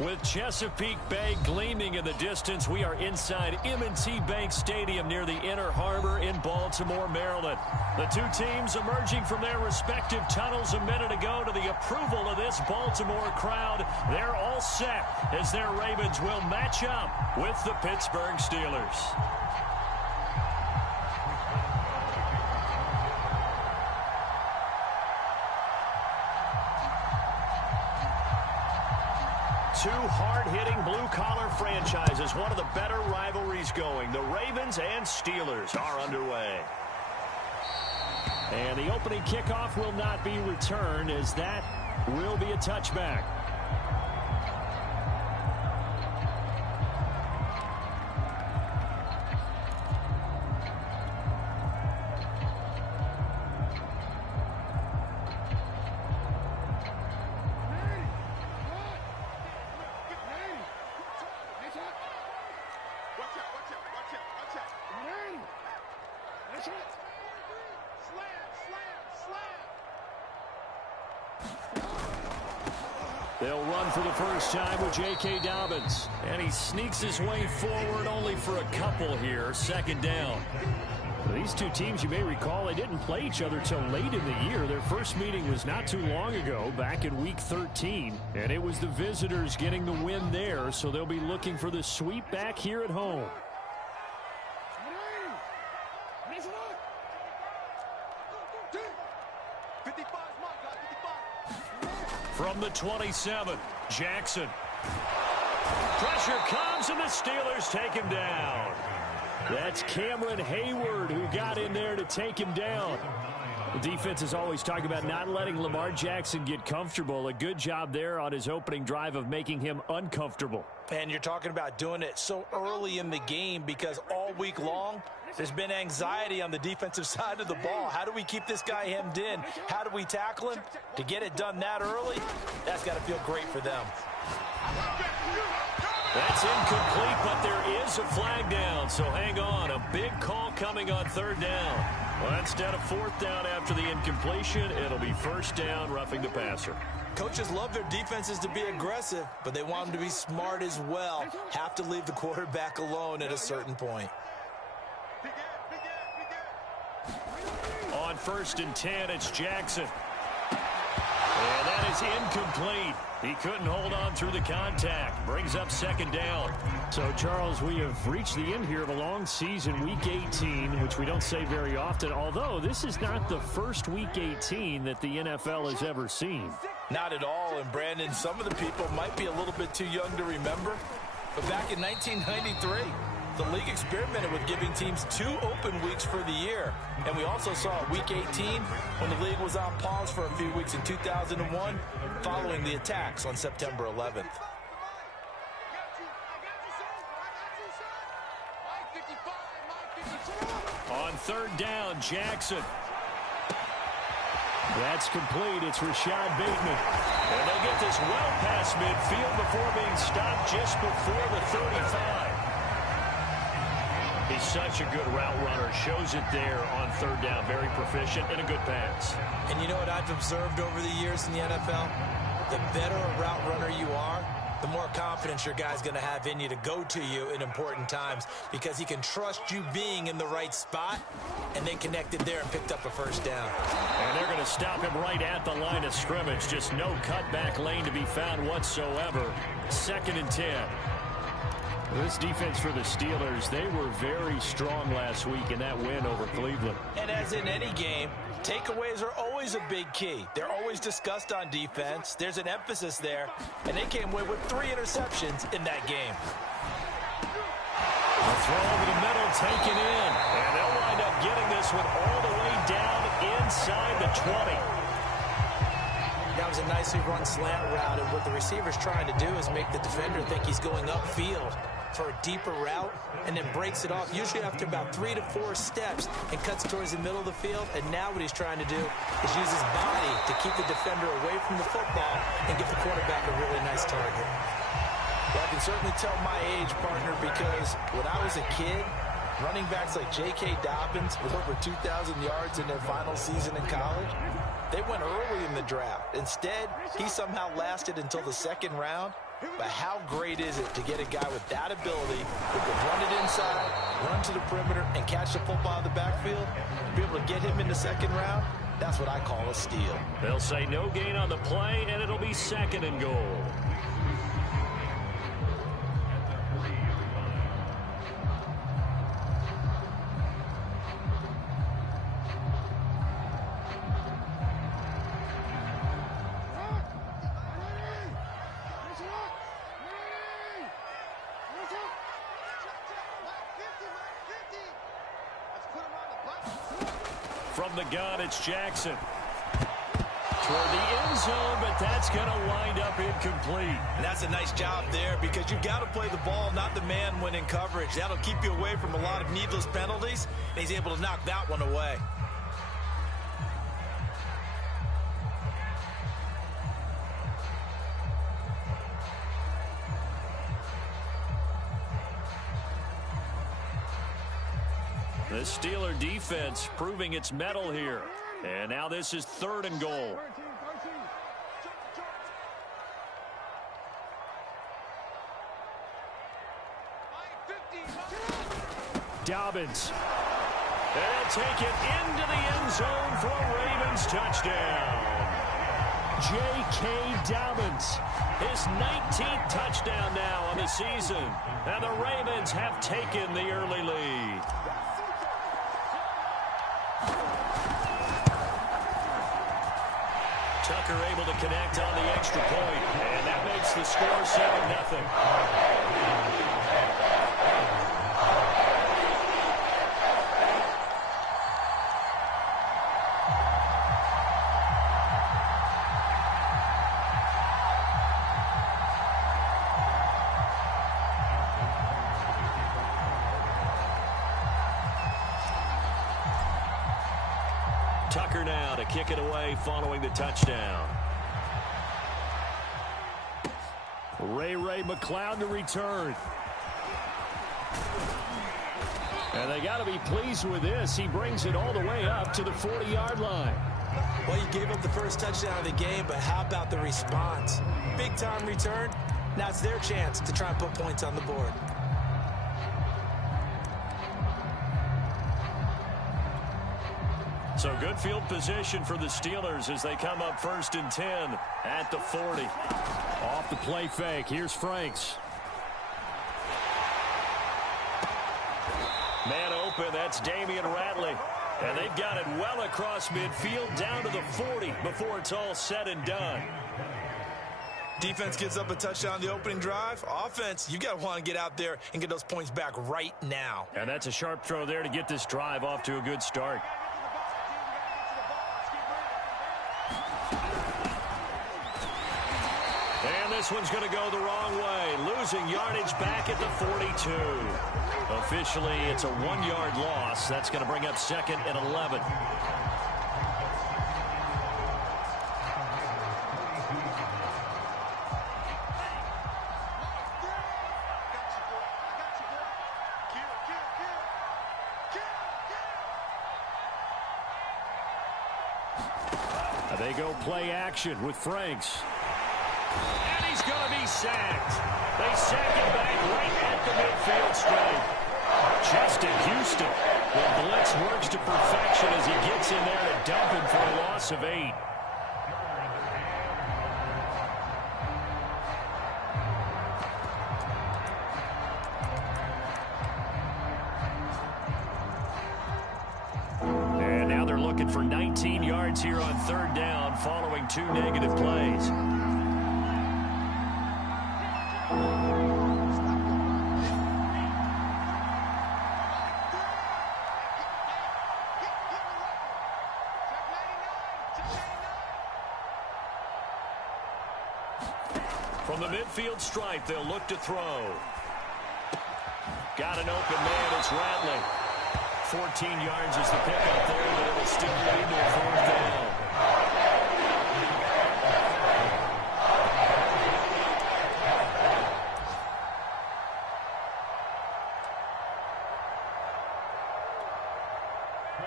With Chesapeake Bay gleaming in the distance, we are inside M&T Bank Stadium near the Inner Harbor in Baltimore, Maryland. The two teams emerging from their respective tunnels a minute ago to the approval of this Baltimore crowd. They're all set as their Ravens will match up with the Pittsburgh Steelers. Two hard-hitting blue-collar franchises, one of the better rivalries going. The Ravens and Steelers are underway. And the opening kickoff will not be returned, as that will be a touchback. They'll run for the first time with J.K. Dobbins. And he sneaks his way forward only for a couple here. Second down. These two teams, you may recall, they didn't play each other till late in the year. Their first meeting was not too long ago, back in Week 13. And it was the visitors getting the win there, so they'll be looking for the sweep back here at home. From the 27, Jackson. Pressure comes, and the Steelers take him down. That's Cameron Hayward who got in there to take him down. The defense is always talking about not letting Lamar Jackson get comfortable. A good job there on his opening drive of making him uncomfortable. And you're talking about doing it so early in the game because all week long, there's been anxiety on the defensive side of the ball. How do we keep this guy hemmed in? How do we tackle him? To get it done that early, that's got to feel great for them. That's incomplete, but there is a flag down, so hang on. A big call coming on third down. Well, instead of fourth down after the incompletion, it'll be first down, roughing the passer. Coaches love their defenses to be aggressive, but they want them to be smart as well. Have to leave the quarterback alone at a certain point. On 1st and 10, it's Jackson. And that is incomplete. He couldn't hold on through the contact. Brings up second down. So, Charles, we have reached the end here of a long season, Week 18, which we don't say very often, although this is not the first Week 18 that the NFL has ever seen. Not at all. And, Brandon, some of the people might be a little bit too young to remember, but back in 1993, the league experimented with giving teams 2 open weeks for the year. And we also saw Week 18 when the league was on pause for a few weeks in 2001 following the attacks on September 11th. On third down, Jackson. That's complete. It's Rashad Bateman. And they'll get this well past midfield before being stopped just before the 35. He's such a good route runner. Shows it there on third down. Very proficient and a good pass. And you know what I've observed over the years in the NFL? The better a route runner you are, the more confidence your guy's going to have in you to go to you in important times because he can trust you being in the right spot, and they connected there and picked up a first down. And they're going to stop him right at the line of scrimmage. Just no cutback lane to be found whatsoever. 2nd and 10. This defense for the Steelers, they were very strong last week in that win over Cleveland. And as in any game, takeaways are always a big key. They're always discussed on defense. There's an emphasis there, and they came away with 3 interceptions in that game. A throw over the middle, taken in, and they'll wind up getting this one all the way down inside the 20. That was a nicely run slant route, and what the receiver's trying to do is make the defender think he's going upfield for a deeper route, and then breaks it off, usually after about 3 to 4 steps, and cuts towards the middle of the field. And now what he's trying to do is use his body to keep the defender away from the football and give the quarterback a really nice target. Well, I can certainly tell my age, partner, because when I was a kid, running backs like J.K. Dobbins with over 2,000 yards in their final season in college, they went early in the draft. Instead, he somehow lasted until the 2nd round. But how great is it to get a guy with that ability who can run it inside, run to the perimeter, and catch the football in the backfield, be able to get him in the second round? That's what I call a steal. They'll say no gain on the play, and it'll be 2nd and goal. From the gun, it's Jackson. Toward the end zone, but that's going to wind up incomplete. And that's a nice job there because you've got to play the ball, not the man when in coverage. That'll keep you away from a lot of needless penalties, and he's able to knock that one away. The Steeler defense proving its mettle here. And now this is 3rd and goal. Dobbins. They'll take it into the end zone for a Ravens touchdown. J.K. Dobbins, his 19th touchdown now on the season. And the Ravens have taken the early lead. Tucker able to connect on the extra point, and that makes the score 7-0. Tucker now to kick it away following the touchdown. Ray McLeod to return. And they got to be pleased with this. He brings it all the way up to the 40-yard line. Well, you gave up the first touchdown of the game, but how about the response? Big-time return. Now it's their chance to try and put points on the board. So good field position for the Steelers as they come up 1st and 10 at the 40. Off the play fake, here's Franks. Man open, that's Damian Ratley. And they've got it well across midfield down to the 40 before it's all said and done. Defense gives up a touchdown the opening drive. Offense, you got to want to get out there and get those points back right now. And that's a sharp throw there to get this drive off to a good start. And this one's going to go the wrong way. Losing yardage back at the 42. Officially, it's a 1-yard loss. That's going to bring up 2nd and 11. They go play action with Franks. And he's going to be sacked. They sack him back right at the midfield stripe. Justin Houston. The blitz works to perfection as he gets in there and dump him for a loss of 8. And now they're looking for 19 yards here on 3rd down following 2 negative plays. From the midfield stripe, they'll look to throw. Got an open man, it's Ratley. 14 yards is the pickup there, but it'll still lead to a 4th down.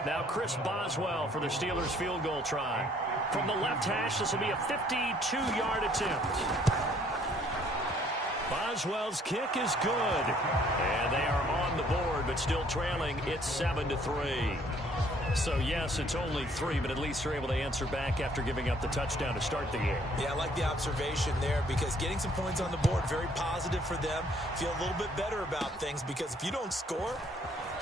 Now Chris Boswell for the Steelers field goal try. From the left hash, this will be a 52-yard attempt. Boswell's kick is good. And they are on the board, but still trailing. It's 7-3. So, yes, it's only 3, but at least they're able to answer back after giving up the touchdown to start the game. Yeah, I like the observation there because getting some points on the board, very positive for them. Feel a little bit better about things because if you don't score,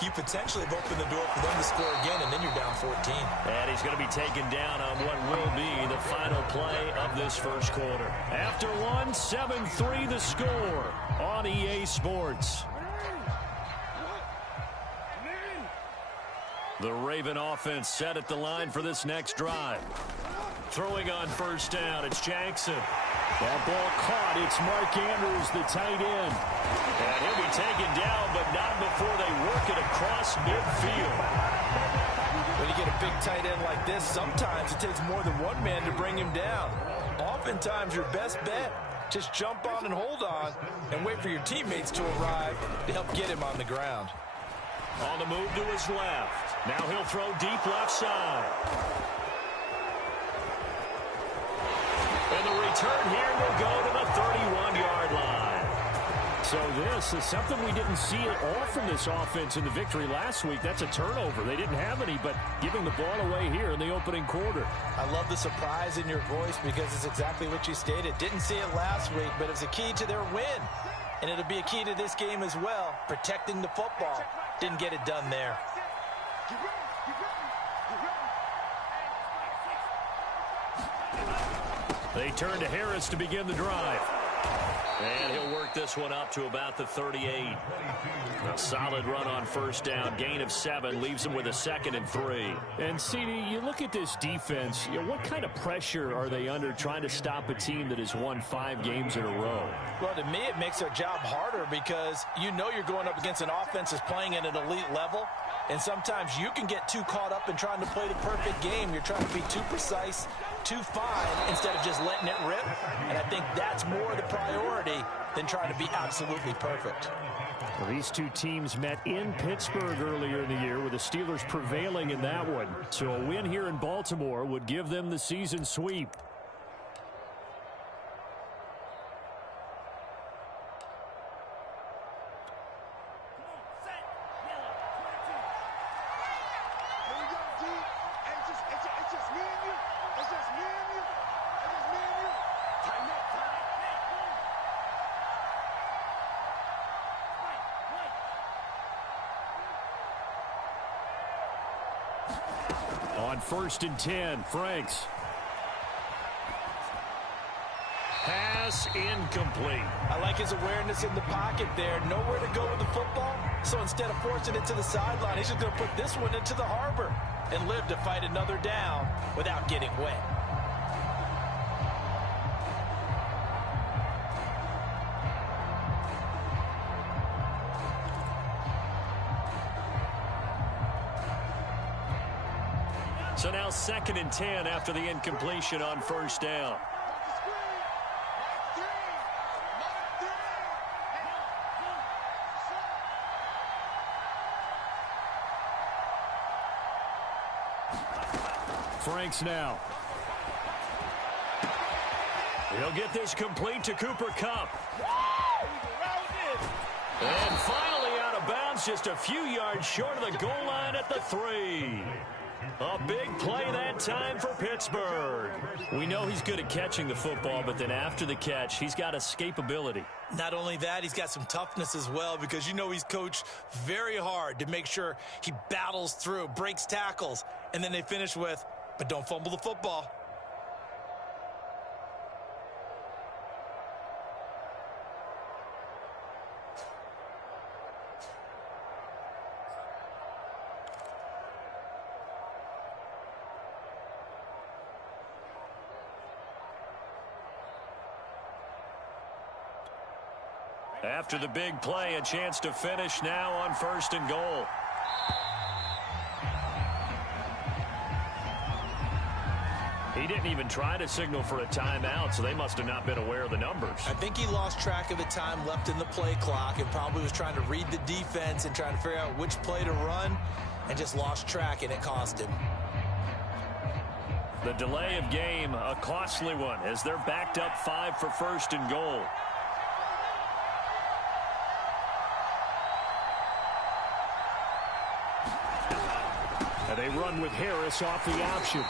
you potentially have opened the door for them to score again, and then you're down 14. And he's going to be taken down on what will be the final play of this first quarter. After one, 7-3 the score on EA Sports. The Raven offense set at the line for this next drive. Throwing on first down, it's Jackson. That ball caught. It's Mark Andrews, the tight end. And he'll be taken down, but not before they work it across midfield. When you get a big tight end like this, sometimes it takes more than one man to bring him down. Oftentimes, your best bet, just jump on and hold on and wait for your teammates to arrive to help get him on the ground. On the move to his left. Now he'll throw deep left side. And the return here will go to the 31-yard line. So this is something we didn't see at all from this offense in the victory last week. That's a turnover. They didn't have any, but giving the ball away here in the opening quarter. I love the surprise in your voice because it's exactly what you stated. Didn't see it last week, but it was a key to their win. And it'll be a key to this game as well, protecting the football. Didn't get it done there. They turn to Harris to begin the drive. And he'll work this one up to about the 38. A solid run on first down. Gain of 7 leaves him with a 2nd and 3. And, CD, you look at this defense, what kind of pressure are they under trying to stop a team that has won 5 games in a row? Well, to me, it makes their job harder because you know you're going up against an offense that's playing at an elite level. And sometimes you can get too caught up in trying to play the perfect game. You're trying to be too precise, too fine, instead of just letting it rip. And I think that's more the priority than trying to be absolutely perfect. Well, these two teams met in Pittsburgh earlier in the year, with the Steelers prevailing in that one. So a win here in Baltimore would give them the season sweep. On 1st and 10, Franks. Pass incomplete. I like his awareness in the pocket there. Nowhere to go with the football. So instead of forcing it to the sideline, he's just going to put this one into the harbor and live to fight another down without getting wet. So now 2nd and 10 after the incompletion on first down. Franks now. He'll get this complete to Cooper Kupp. And finally out of bounds, just a few yards short of the goal line at the 3. A big play that time for Pittsburgh. We know he's good at catching the football, but then after the catch, he's got escapability. Not only that, he's got some toughness as well because you know he's coached very hard to make sure he battles through, breaks tackles, and then they finish with, but don't fumble the football. After the big play, a chance to finish now on 1st and goal. He didn't even try to signal for a timeout, so they must have not been aware of the numbers. I think he lost track of the time left in the play clock and probably was trying to read the defense and trying to figure out which play to run and just lost track, and it cost him. The delay of game, a costly one, as they're backed up 5 for 1st and goal. And they run with Harris off the option.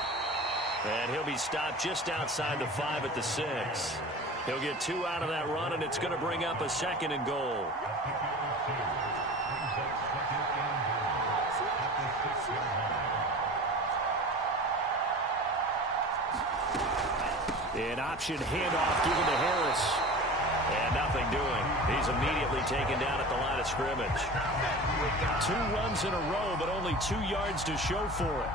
And he'll be stopped just outside the 5 at the 6. He'll get 2 out of that run, and it's going to bring up a 2nd and goal. An option handoff given to Harris. And nothing doing. He's immediately taken down at the line of scrimmage. 2 runs in a row, but only 2 yards to show for it.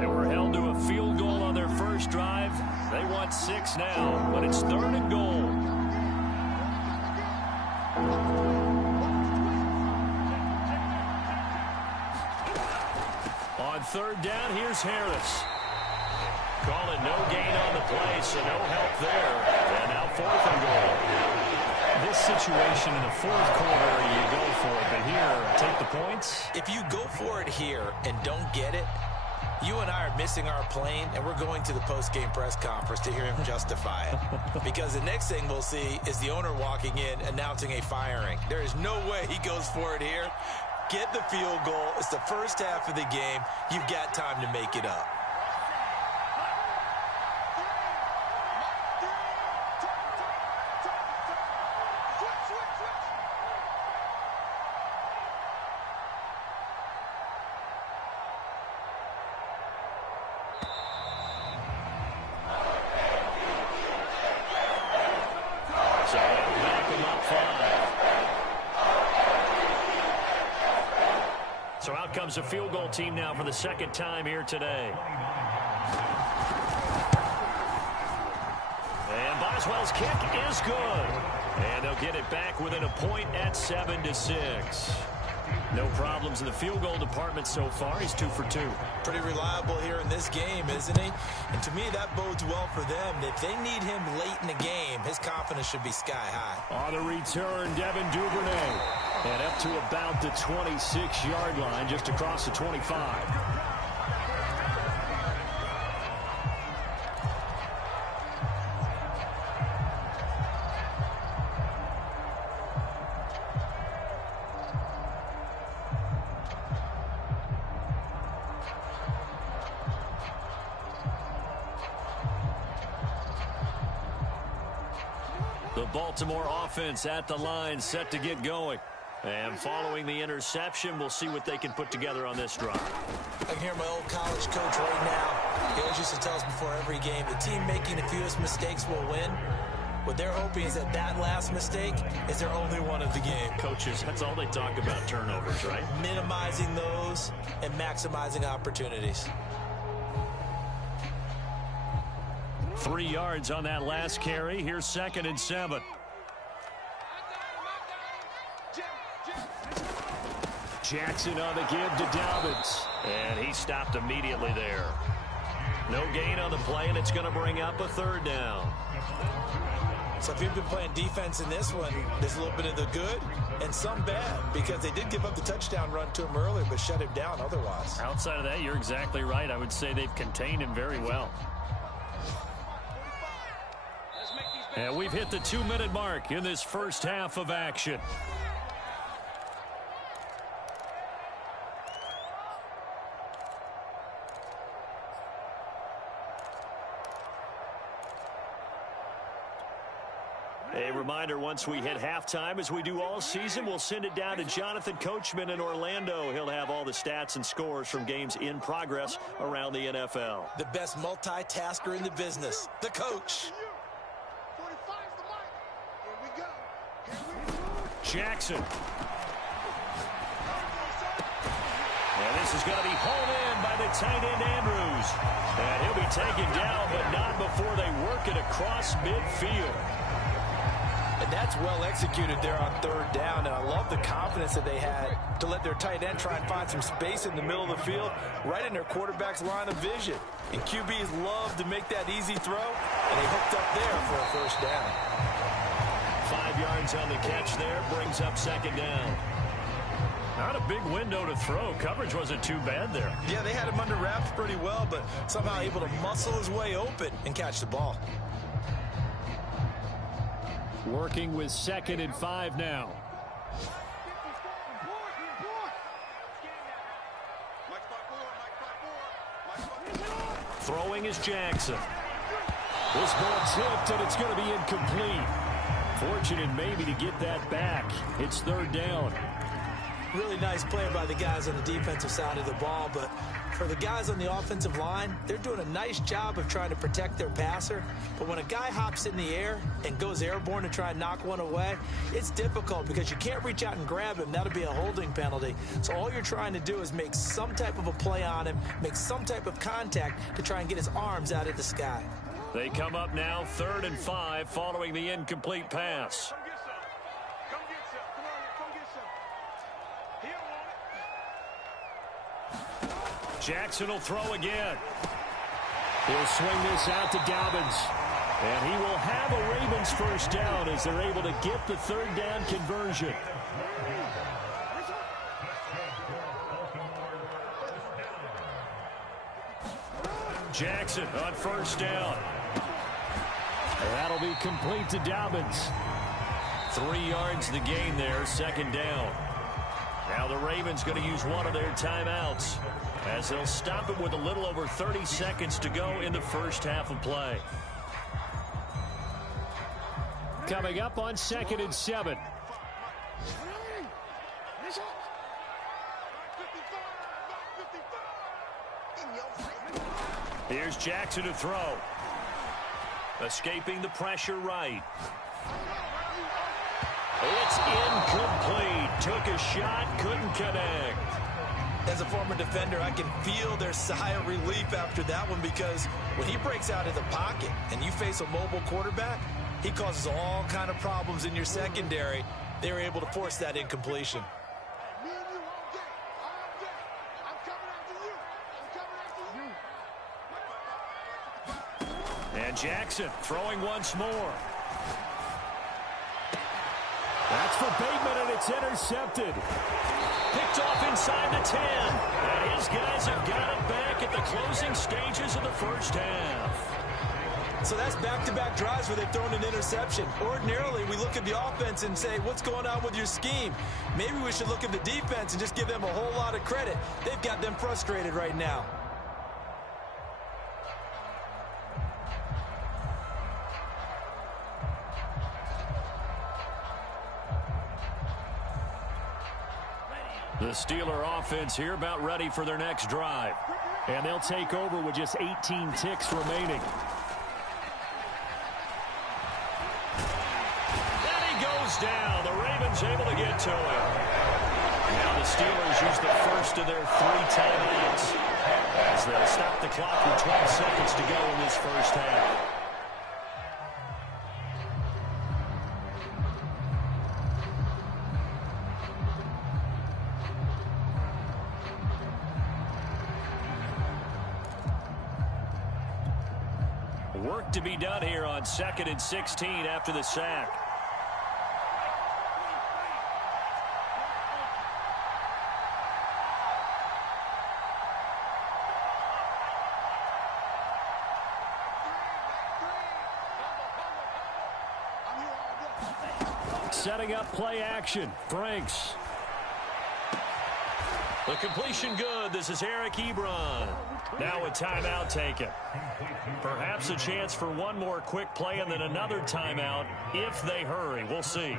They were held to a field goal on their first drive. They want 6 now, but it's 3rd and goal. On 3rd down, here's Harris. Call it no gain on the play, so no help there. And now 4th and goal. This situation in the 4th quarter, you go for it, but here, take the points. If you go for it here and don't get it, you and I are missing our plane, and we're going to the post-game press conference to hear him justify it. Because the next thing we'll see is the owner walking in announcing a firing. There is no way he goes for it here. Get the field goal. It's the first half of the game. You've got time to make it up. So that'll back him up 5. So out comes a field goal team now for the 2nd time here today. And Boswell's kick is good. And they'll get it back within a point at 7-6. No problems in the field goal department so far. He's 2 for 2. Pretty reliable here in this game, isn't he? And to me, that bodes well for them. If they need him late in the game, his confidence should be sky high. On the return, Devin Duvernay. And up to about the 26-yard line, just across the 25. The Baltimore offense at the line, set to get going. And following the interception, we'll see what they can put together on this drive. I can hear my old college coach right now. He always used to tell us before every game, the team making the fewest mistakes will win. What they're hoping is that that last mistake is their only one of the game. Coaches, that's all they talk about, turnovers, right? Minimizing those and maximizing opportunities. 3 yards on that last carry. Here's 2nd and 7. Jackson on the give to Dobbins. And he stopped immediately there. No gain on the play, and it's going to bring up a 3rd down. So if you've been playing defense in this one, there's a little bit of the good and some bad, because they did give up the touchdown run to him earlier, but shut him down otherwise. Outside of that, you're exactly right. I would say they've contained him very well. And we've hit the 2-minute mark in this first half of action. A reminder, once we hit halftime, as we do all season, we'll send it down to Jonathan Coachman in Orlando. He'll have all the stats and scores from games in progress around the NFL. The best multitasker in the business, the coach. Jackson. And this is going to be hauled in by the tight end Andrews. And he'll be taken down, but not before they work it across midfield. And that's well executed there on 3rd down. And I love the confidence that they had to let their tight end try and find some space in the middle of the field, right in their quarterback's line of vision. And QBs love to make that easy throw, and they hooked up there for a 1st down. 5 yards on the catch there, brings up 2nd down. Not a big window to throw. Coverage wasn't too bad there. Yeah, they had him under wraps pretty well, but somehow able to muscle his way open and catch the ball. Working with 2nd and 5 now. Throwing is Jackson. This ball tipped, and it's going to be incomplete. Fortunate maybe to get that back. It's 3rd down. Really nice play by the guys on the defensive side of the ball, but for the guys on the offensive line, they're doing a nice job of trying to protect their passer. But when a guy hops in the air and goes airborne to try and knock one away, it's difficult because you can't reach out and grab him. That'll be a holding penalty. So all you're trying to do is make some type of a play on him, make some type of contact to try and get his arms out of the sky. They come up now 3rd and 5 following the incomplete pass. Jackson will throw again. He'll swing this out to Dobbins. And he will have a Ravens first down as they're able to get the 3rd down conversion. Jackson on 1st down. And that'll be complete to Dobbins. 3 yards the gain there, 2nd down. Now the Ravens going to use one of their timeouts as they'll stop it with a little over 30 seconds to go in the first half of play. Coming up on 2nd and 7. Here's Jackson to throw. Escaping the pressure right. It's incomplete. Took a shot, couldn't connect. As a former defender, I can feel their sigh of relief after that one because when he breaks out of the pocket and you face a mobile quarterback, he causes all kind of problems in your secondary. They were able to force that incompletion. And Jackson throwing once more. That's for Bateman, and it's intercepted. Picked off inside the 10. And his guys have got it back at the closing stages of the first half. So that's back-to-back drives where they've thrown an interception. Ordinarily, we look at the offense and say, what's going on with your scheme? Maybe we should look at the defense and just give them a whole lot of credit. They've got them frustrated right now. The Steeler offense here about ready for their next drive. And they'll take over with just 18 ticks remaining. And he goes down. The Ravens able to get to him. Now the Steelers use the first of their 3 timeouts as they'll stop the clock with 12 seconds to go in this first half. Work to be done here on 2nd and 16 after the sack. Setting up play action. Franks. The completion good. This is Eric Ebron. Now a timeout taken. Perhaps a chance for one more quick play and then another timeout if they hurry. We'll see.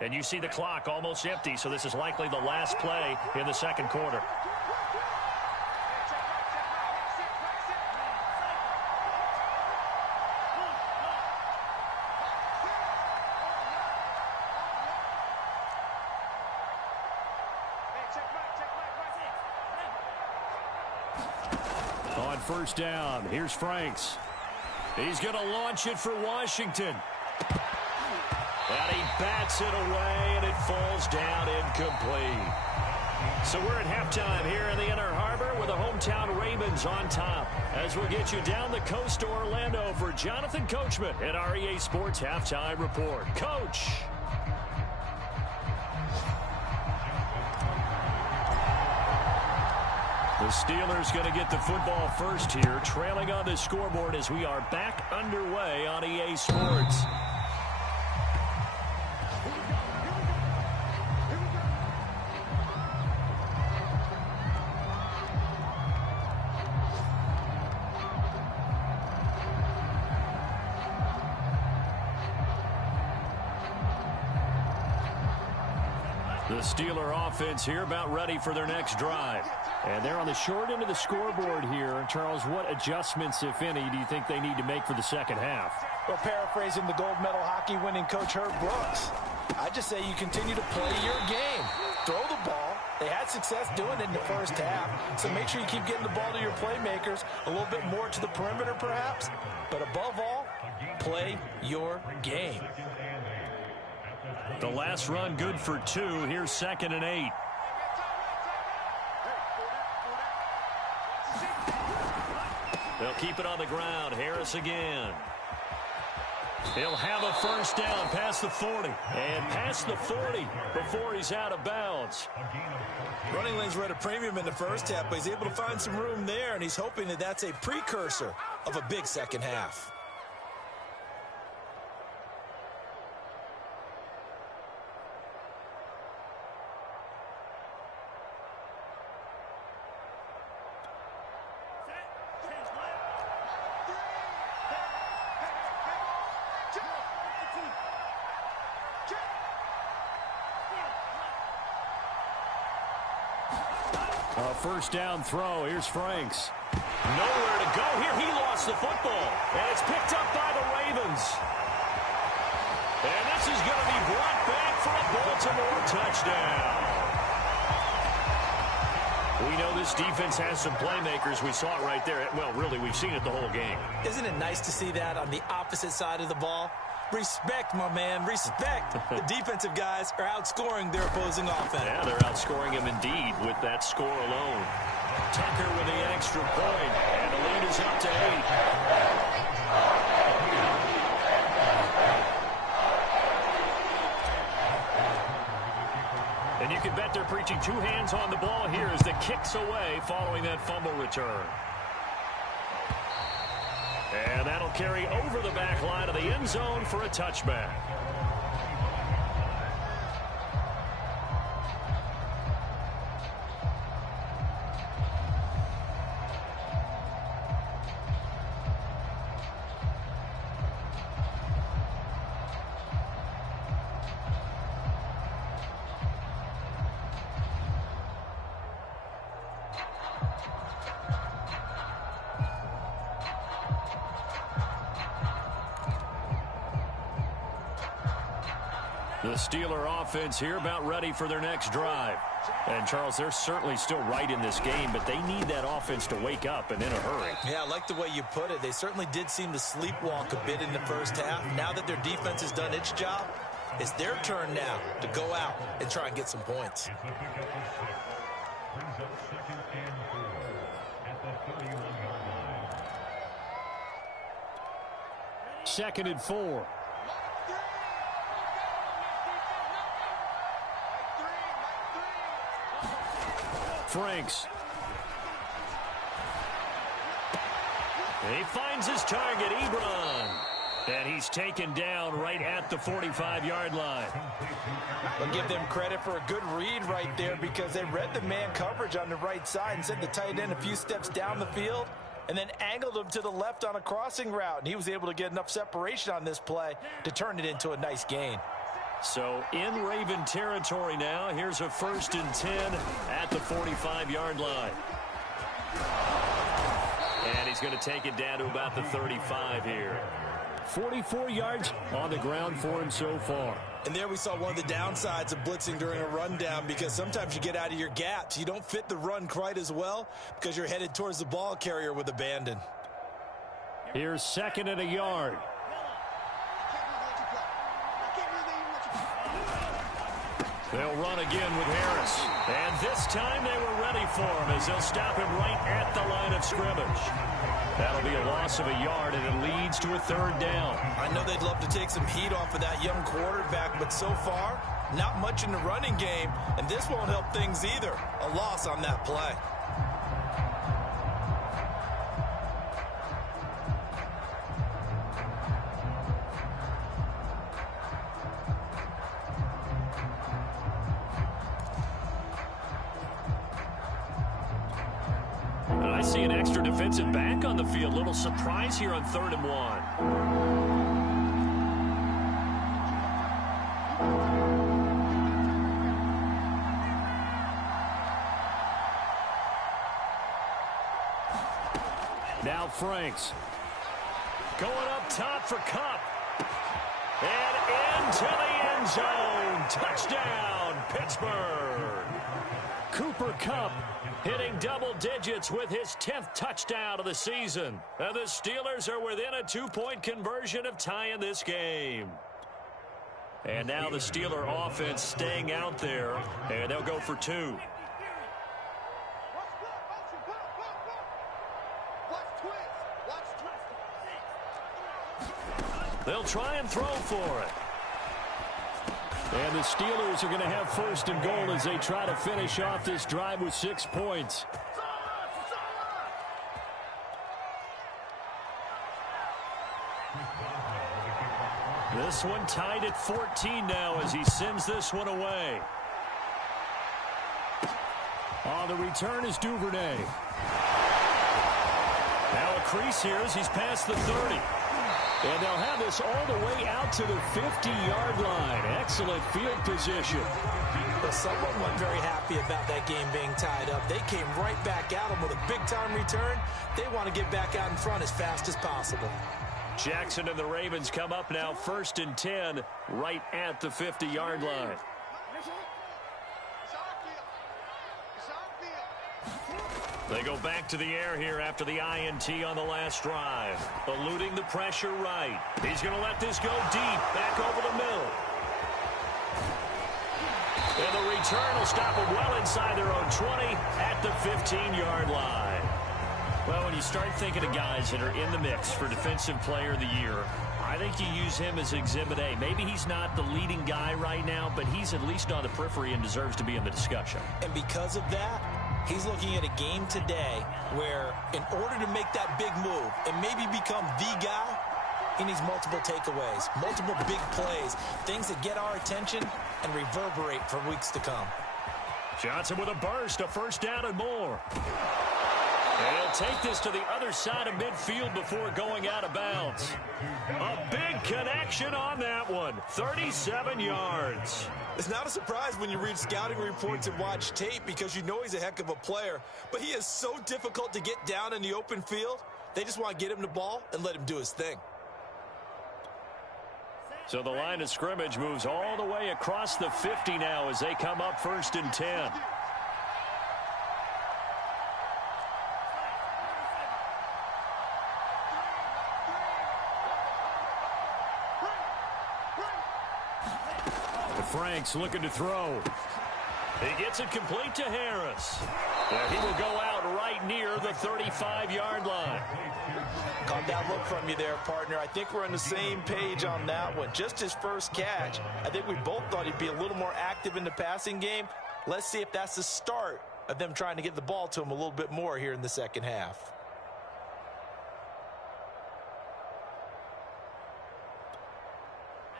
And you see the clock almost empty, so this is likely the last play in the second quarter. On first down, here's Franks. He's going to launch it for Washington. And he bats it away, and it falls down incomplete. So we're at halftime here in the Inner Harbor with the hometown Ravens on top. As we'll get you down the coast to Orlando for Jonathan Coachman at our EA Sports Halftime Report. Coach. The Steelers going to get the football first here, trailing on the scoreboard as we are back underway on EA Sports. The Steeler offense here about ready for their next drive. And they're on the short end of the scoreboard here. Charles, what adjustments, if any, do you think they need to make for the second half? Well, paraphrasing the gold medal hockey winning coach Herb Brooks, I just say you continue to play your game. Throw the ball. They had success doing it in the first half. So make sure you keep getting the ball to your playmakers, a little bit more to the perimeter perhaps. But above all, play your game. The last run good for 2. Here's 2nd and 8. They'll keep it on the ground. Harris again. He'll have a first down past the 40. And past the 40 before he's out of bounds. Running lanes were at a premium in the first half, but he's able to find some room there, and he's hoping that that's a precursor of a big second half. A first down throw. Here's Franks. Nowhere to go here. He lost the football. And it's picked up by the Ravens. And this is going to be brought back for a Baltimore touchdown. We know this defense has some playmakers. We saw it right there. Well, really, we've seen it the whole game. Isn't it nice to see that on the opposite side of the ball? Respect, my man, respect. The defensive guys are outscoring their opposing offense. Yeah, they're outscoring him indeed with that score alone. Tucker with the extra point, and the lead is up to 8. And you can bet they're preaching 2 hands on the ball here as the kick's away following that fumble return. And that'll carry over the back line of the end zone for a touchback. The Steeler offense here about ready for their next drive. And, Charles, they're certainly still right in this game, but they need that offense to wake up and in a hurry. Yeah, I like the way you put it. They certainly did seem to sleepwalk a bit in the first half. Now that their defense has done its job, it's their turn now to go out and try and get some points. 2nd and 4. Franks. He finds his target, Ebron. And he's taken down right at the 45-yard line. I'll give them credit for a good read right there because they read the man coverage on the right side and sent the tight end a few steps down the field and then angled him to the left on a crossing route. And he was able to get enough separation on this play to turn it into a nice gain. So in Raven territory now. Here's a 1st and 10 at the 45-yard line. And he's going to take it down to about the 35 here. 44 yards on the ground for him so far. And there we saw one of the downsides of blitzing during a rundown because sometimes you get out of your gaps. You don't fit the run quite as well because you're headed towards the ball carrier with abandon. Here's 2nd and a yard. They'll run again with Harris. And this time they were ready for him as they'll stop him right at the line of scrimmage. That'll be a loss of a yard, and it leads to a third down. I know they'd love to take some heat off of that young quarterback, but so far, not much in the running game, and this won't help things either. A loss on that play. I see an extra defensive back on the field. Little surprise here on 3rd and 1. Now Franks. Going up top for Kupp. And into the end zone. Touchdown, Pittsburgh. Cooper Kupp hitting double digits with his 10th touchdown of the season. And the Steelers are within a 2-point conversion of tying this game. And now the Steeler offense staying out there, and they'll go for 2. They'll try and throw for it. And the Steelers are going to have 1st and goal as they try to finish off this drive with 6 points. This one tied at 14 now as he sends this one away. On the return is Duvernay. Now a crease here as he's past the 30. And they'll have this all the way out to the 50-yard line. Excellent field position. Well, someone wasn't very happy about that game being tied up. They came right back at them with a big-time return. They want to get back out in front as fast as possible. Jackson and the Ravens come up now 1st and 10 right at the 50-yard line. They go back to the air here after the INT on the last drive. Eluding the pressure right. He's going to let this go deep, back over the middle. And the return will stop them well inside their own 20 at the 15-yard line. Well, when you start thinking of guys that are in the mix for Defensive Player of the Year, I think you use him as Exhibit A. Maybe he's not the leading guy right now, but he's at least on the periphery and deserves to be in the discussion. And because of that, he's looking at a game today where in order to make that big move and maybe become the guy, he needs multiple takeaways, multiple big plays, things that get our attention and reverberate for weeks to come. Johnson with a burst, a 1st down and more. And he'll take this to the other side of midfield before going out of bounds. A big connection on that one, 37 yards. It's not a surprise when you read scouting reports and watch tape because you know he's a heck of a player. But he is so difficult to get down in the open field. They just want to get him the ball and let him do his thing. So the line of scrimmage moves all the way across the 50 now as they come up 1st and 10. Franks looking to throw. He gets it complete to Harris. And he will go out right near the 35-yard line. Caught that look from you there, partner. I think we're on the same page on that one. Just his first catch. I think we both thought he'd be a little more active in the passing game. Let's see if that's the start of them trying to get the ball to him a little bit more here in the second half.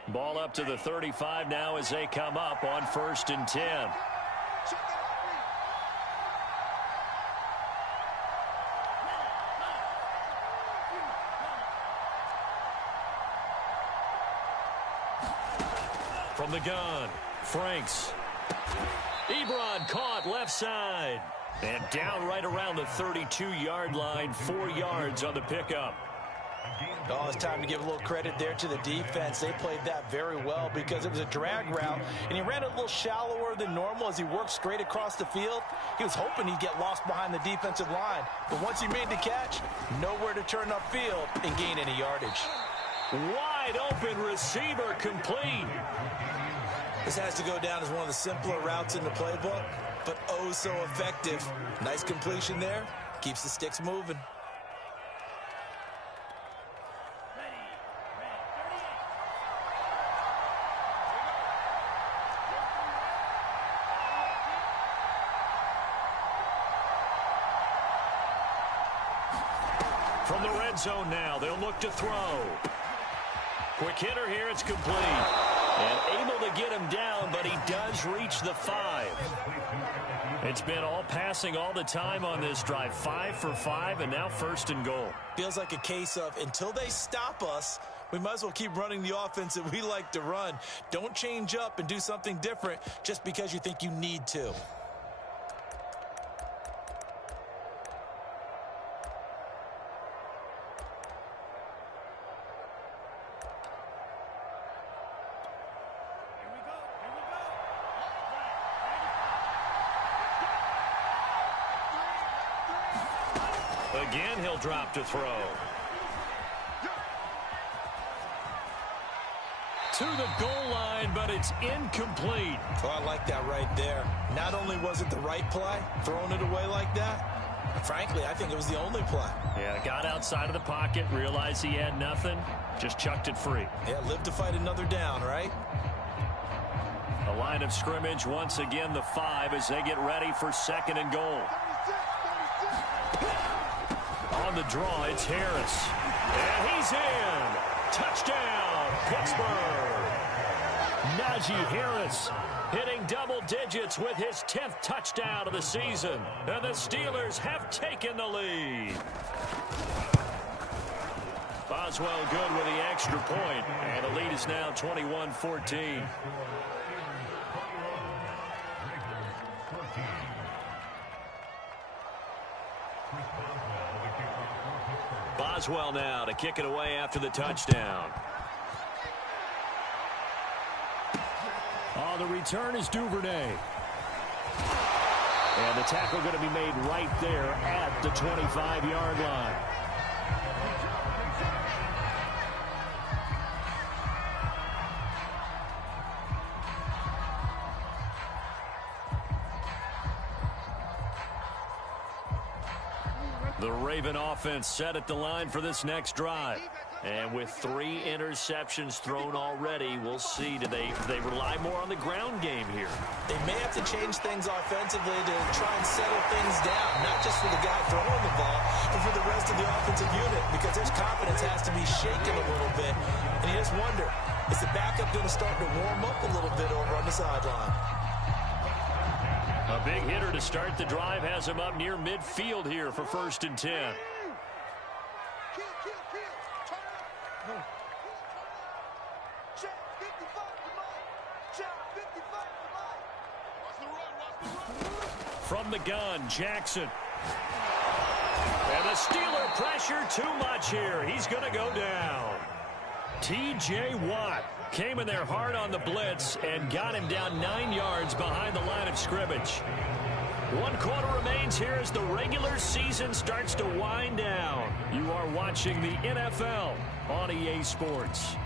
Ball up to the 35 now as they come up on 1st and 10. From the gun, Franks. Ebron caught left side. And down right around the 32-yard line, 4 yards on the pickup. Oh, it's time to give a little credit there to the defense. They played that very well because it was a drag route, and he ran a little shallower than normal as he worked straight across the field. He was hoping he'd get lost behind the defensive line, but once he made the catch, nowhere to turn upfield and gain any yardage. Wide open receiver complete. This has to go down as one of the simpler routes in the playbook, but oh so effective. Nice completion there. Keeps the sticks moving. From the red zone now, they'll look to throw. Quick hitter here, it's complete. And able to get him down, but he does reach the 5. It's been all passing all the time on this drive. 5 for 5, and now 1st and goal. Feels like a case of until they stop us, we might as well keep running the offense that we like to run. Don't change up and do something different just because you think you need to. Again, he'll drop to throw. To the goal line, but it's incomplete. Oh, I like that right there. Not only was it the right play, throwing it away like that, frankly, I think it was the only play. Yeah, got outside of the pocket, realized he had nothing, just chucked it free. Yeah, live to fight another down, right? The line of scrimmage, once again, the 5 as they get ready for 2nd and goal. On the draw, it's Harris. And he's in. Touchdown, Pittsburgh. Najee Harris hitting double digits with his 10th touchdown of the season. And the Steelers have taken the lead. Boswell good with the extra point. And the lead is now 21-14. Boswell now to kick it away after the touchdown. The return is Duvernay. And the tackle going to be made right there at the 25-yard line. The Raven offense set at the line for this next drive. And with 3 interceptions thrown already, we'll see. Do they rely more on the ground game here? They may have to change things offensively to try and settle things down, not just for the guy throwing the ball, but for the rest of the offensive unit, because his confidence has to be shaken a little bit. And you just wonder, is the backup going to start to warm up a little bit over on the sideline? A big hitter to start the drive has him up near midfield here for 1st and 10. From the gun, Jackson. And the Steeler pressure too much here. He's going to go down. T.J. Watt came in there hard on the blitz and got him down 9 yards behind the line of scrimmage. 1 quarter remains here as the regular season starts to wind down. You are watching the NFL on EA Sports.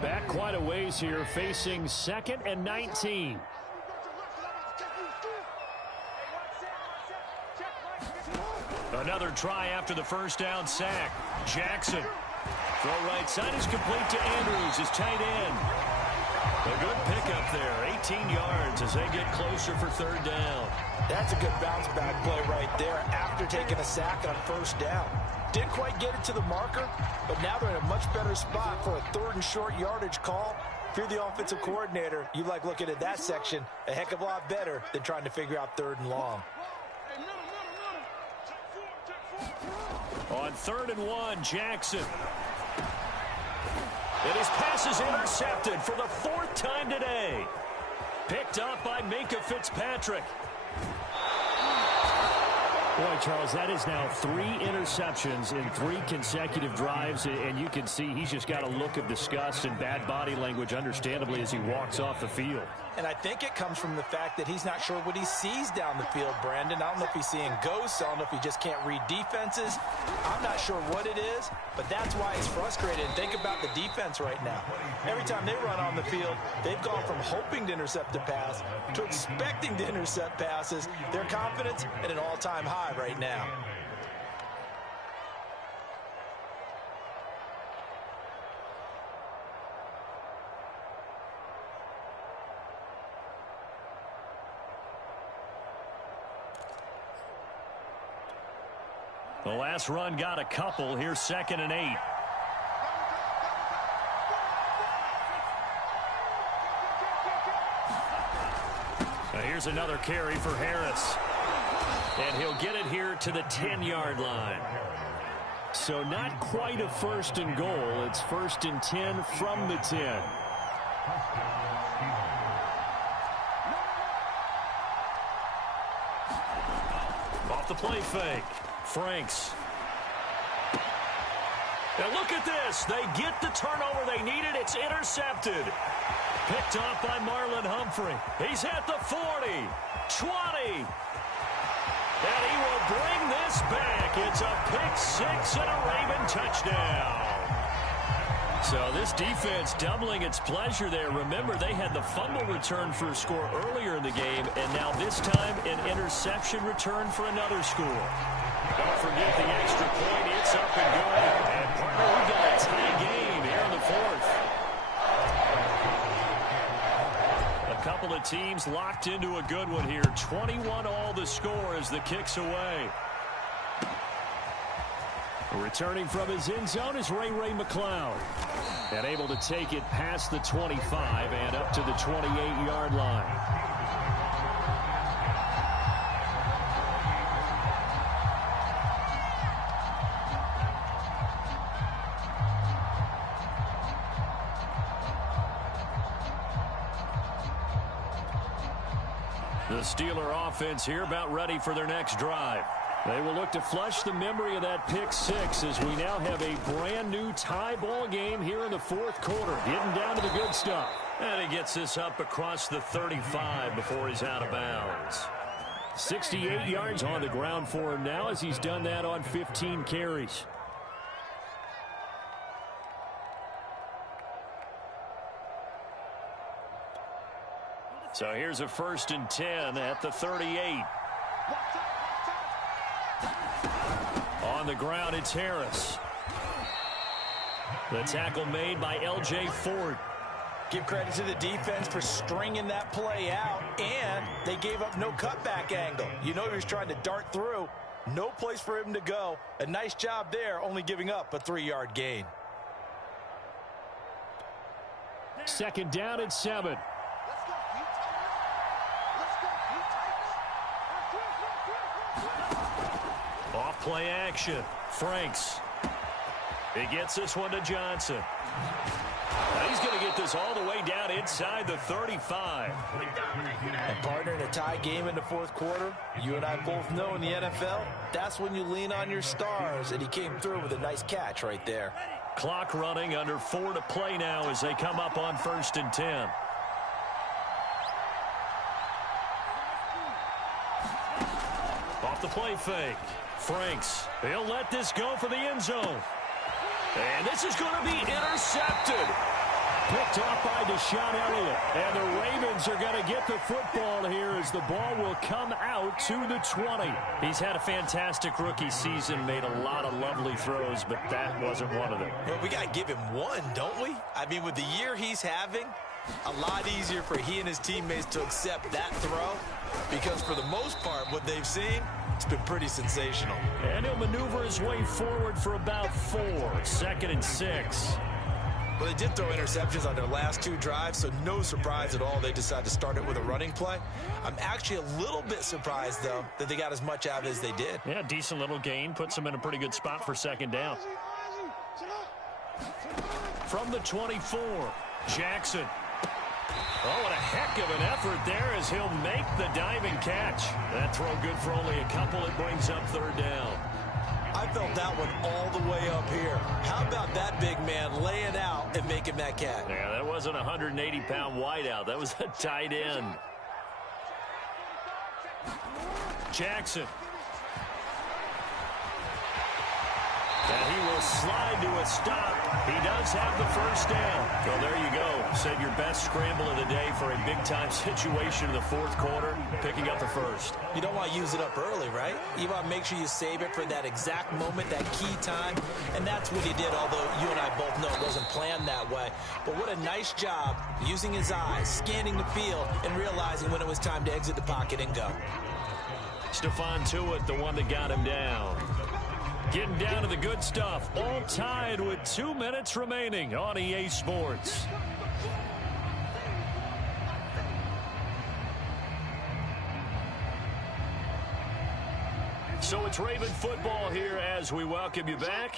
Back quite a ways here, facing 2nd and 19. Another try after the first down sack. Jackson. Throw right side is complete to Andrews, his tight end. A good pickup there, 18 yards as they get closer for 3rd down. That's a good bounce back play right there after taking a sack on 1st down. Didn't quite get it to the marker, but now they're in a much better spot for a 3rd and short yardage call. If you're the offensive coordinator, you like looking at that section a heck of a lot better than trying to figure out 3rd and long. On 3rd and 1, Jackson. And his pass is intercepted for the 4th time today. Picked up by Minkah Fitzpatrick. Boy, Charles, that is now 3 interceptions in 3 consecutive drives, and you can see he's just got a look of disgust and bad body language, understandably, as he walks off the field. And I think it comes from the fact that he's not sure what he sees down the field, Brandon. I don't know if he's seeing ghosts. I don't know if he just can't read defenses. I'm not sure what it is, but that's why he's frustrated. And think about the defense right now. Every time they run on the field, they've gone from hoping to intercept a pass to expecting to intercept passes. Their confidence at an all-time high right now. The last run got a couple. Here's 2nd and 8. Now here's another carry for Harris. And he'll get it here to the 10-yard line. So not quite a 1st and goal. It's 1st and 10 from the 10. Off the play fake. Franks. Now look at this. They get the turnover they needed. It's intercepted. Picked off by Marlon Humphrey. He's at the 40, 20. And he will bring this back. It's a pick-6 and a Raven touchdown. So this defense doubling its pleasure there. Remember, they had the fumble return for a score earlier in the game, and now this time an interception return for another score. Don't forget the extra point. It's up and good. And partner, we got a tie game here in the 4th. A couple of teams locked into a good one here. 21-all the score as the kick's away. Returning from his end zone is Ray McLeod. And able to take it past the 25 and up to the 28-yard line. The Steeler offense here about ready for their next drive. They will look to flush the memory of that pick-6 as we now have a brand new tie ball game here in the 4th quarter. Getting down to the good stuff. And he gets this up across the 35 before he's out of bounds. 68 yards on the ground for him now as he's done that on 15 carries. So here's a 1st and 10 at the 38. On the ground, it's Harris. The tackle made by L.J. Ford. Give credit to the defense for stringing that play out, and they gave up no cutback angle. You know he was trying to dart through. No place for him to go. A nice job there, only giving up a 3-yard gain. 2nd down and 7. Off play action. Franks. He gets this one to Johnson. Now he's going to get this all the way down inside the 35. And partner, in a tie game in the 4th quarter, you and I both know in the NFL, that's when you lean on your stars, and he came through with a nice catch right there. Clock running, under 4 to play now as they come up on 1st and 10. Off the play fake. Franks. He'll let this go for the end zone. And this is going to be intercepted. Picked off by Deshaun Elliott. And the Ravens are going to get the football here as the ball will come out to the 20. He's had a fantastic rookie season, made a lot of lovely throws, but that wasn't one of them. Well, we got to give him one, don't we? I mean, with the year he's having, a lot easier for he and his teammates to accept that throw, because for the most part, what they've seen, it's been pretty sensational. And he'll maneuver his way forward for about 4. 2nd and 6. Well, they did throw interceptions on their last 2 drives, so no surprise at all they decided to start it with a running play. I'm actually a little bit surprised, though, that they got as much out as they did. Yeah, decent little gain. Puts them in a pretty good spot for 2nd down. From the 24, Jackson. Oh, what a heck of an effort there as he'll make the diving catch. That throw good for only a couple. It brings up 3rd down. I felt that one all the way up here. How about that big man laying out and making that catch? Yeah, that wasn't a 180-pound wideout. That was a tight end. Jackson. And he will slide to a stop. He does have the first down. Well, there you go. Said your best scramble of the day for a big-time situation in the fourth quarter, picking up the first. You don't want to use it up early, right? You want to make sure you save it for that exact moment, that key time. And that's what he did, although you and I both know it wasn't planned that way. But what a nice job using his eyes, scanning the field, and realizing when it was time to exit the pocket and go. Stephon Tuitt, the one that got him down. Getting down to the good stuff. All tied with 2 minutes remaining on EA Sports. So it's Raven football here as we welcome you back.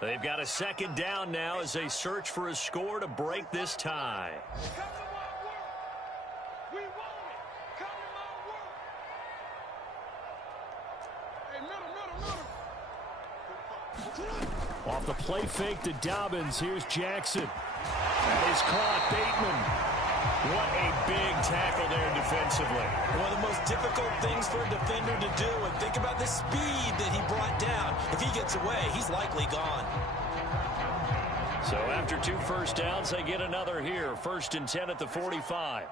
They've got a second down now as they search for a score to break this tie. Off the play fake to Dobbins. Here's Jackson. That is caught. Bateman. What a big tackle there defensively. One of the most difficult things for a defender to do. And think about the speed that he brought down. If he gets away, he's likely gone. So after 2 first downs, they get another here. 1st and 10 at the 45.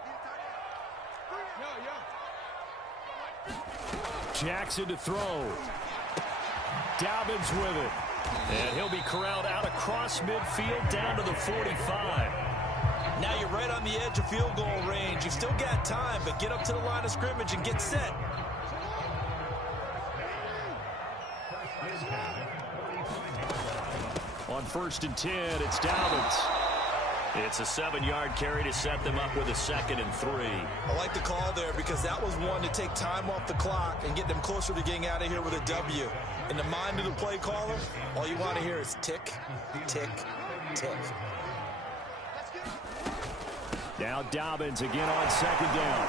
Jackson to throw. Dobbins with it. And he'll be corralled out across midfield down to the 45. Now you're right on the edge of field goal range. You've still got time, but get up to the line of scrimmage and get set. On 1st and 10, it's Dobbins. It's a 7-yard carry to set them up with a 2nd and 3. I like the call there because that was one to take time off the clock and get them closer to getting out of here with a W. In the mind of the play caller, all you want to hear is tick, tick, tick. Now Dobbins again on 2nd down.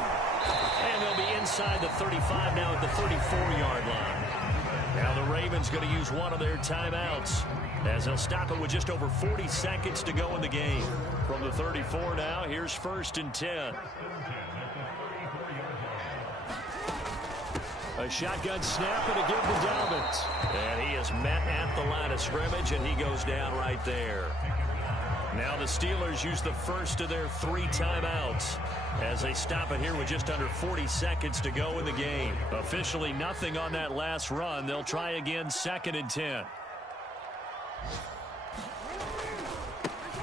And they'll be inside the 35 now at the 34-yard line. Now the Ravens going to use one of their timeouts as they'll stop it with just over 40 seconds to go in the game. From the 34 now, here's 1st and 10. A shotgun snap and a give to Dobbins. And he is met at the line of scrimmage, and he goes down right there. Now the Steelers use the first of their 3 timeouts as they stop it here with just under 40 seconds to go in the game. Officially nothing on that last run. They'll try again 2nd and 10.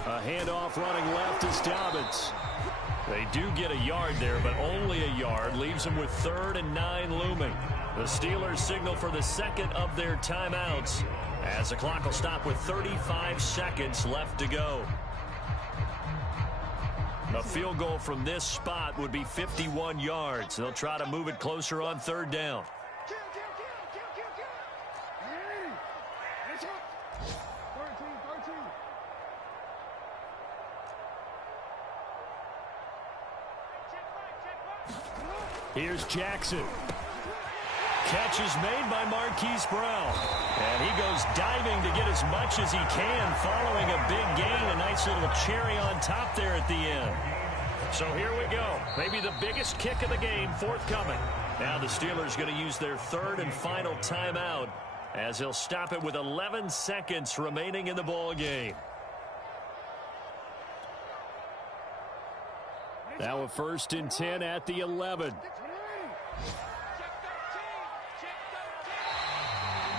A handoff running left is Dobbins. They do get a yard there, but only a yard. Leaves them with 3rd and 9 looming. The Steelers signal for the 2nd of their timeouts as the clock will stop with 35 seconds left to go. A field goal from this spot would be 51 yards. They'll try to move it closer on 3rd down. Here's Jackson. Catch is made by Marquise Brown. And he goes diving to get as much as he can following a big gain. A nice little cherry on top there at the end. So here we go. Maybe the biggest kick of the game forthcoming. Now the Steelers going to use their 3rd and final timeout as they'll stop it with 11 seconds remaining in the ball game. Now a 1st and 10 at the 11.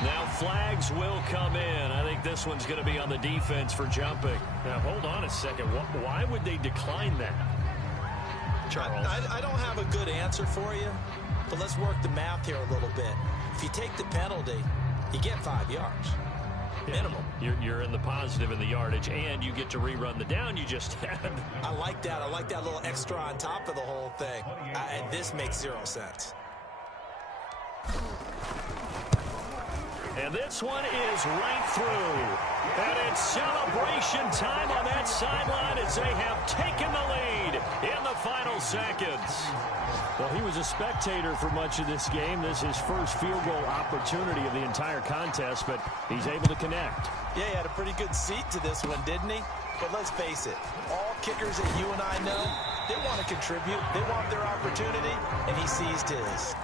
Now flags will come in. I think this one's going to be on the defense for jumping. Now hold on a second. Why would they decline that? Charles? I don't have a good answer for you, but let's work the math here a little bit. If you take the penalty, you get 5 yards. Minimum. You're in the positive in the yardage, and you get to rerun the down you just had. I like that. I like that little extra on top of the whole thing. And this makes 0 sense. And this one is right through. And it's celebration time on that sideline as they have taken the lead in the final seconds. Well, he was a spectator for much of this game. This is his first field goal opportunity of the entire contest, but he's able to connect. Yeah, he had a pretty good seat to this one, didn't he? But let's face it, all kickers that you and I know, they want to contribute. They want their opportunity, and he seized his.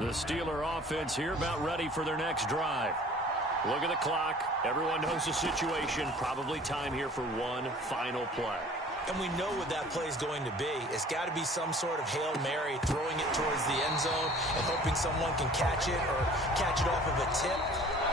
The Steeler offense here about ready for their next drive. Look at the clock. Everyone knows the situation. Probably time here for one final play. And we know what that play is going to be. It's got to be some sort of Hail Mary, throwing it towards the end zone and hoping someone can catch it or catch it off of a tip.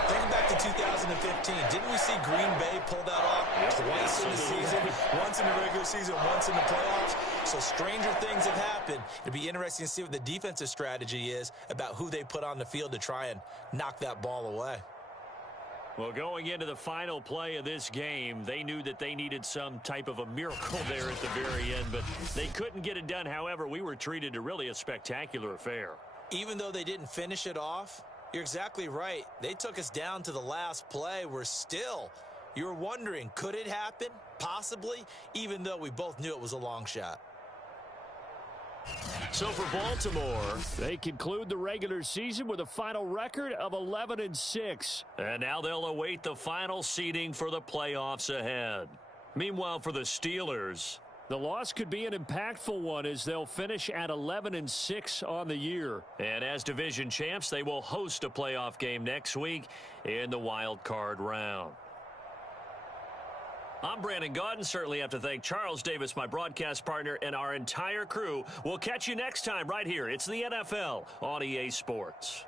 Thinking back to 2015, didn't we see Green Bay pull that off twice in the season? Once in the regular season, once in the playoffs. So stranger things have happened. It'd be interesting to see what the defensive strategy is about who they put on the field to try and knock that ball away. Well, going into the final play of this game, they knew that they needed some type of a miracle there at the very end, but they couldn't get it done. However, we were treated to really a spectacular affair. Even though they didn't finish it off, you're exactly right. They took us down to the last play. We're still, you were wondering, could it happen? Possibly, even though we both knew it was a long shot. So for Baltimore, they conclude the regular season with a final record of 11-6. And now they'll await the final seeding for the playoffs ahead. Meanwhile, for the Steelers, the loss could be an impactful one as they'll finish at 11-6 on the year. And as division champs, they will host a playoff game next week in the wild card round. I'm Brandon Gaudin. Certainly have to thank Charles Davis, my broadcast partner, and our entire crew. We'll catch you next time right here. It's the NFL on EA Sports.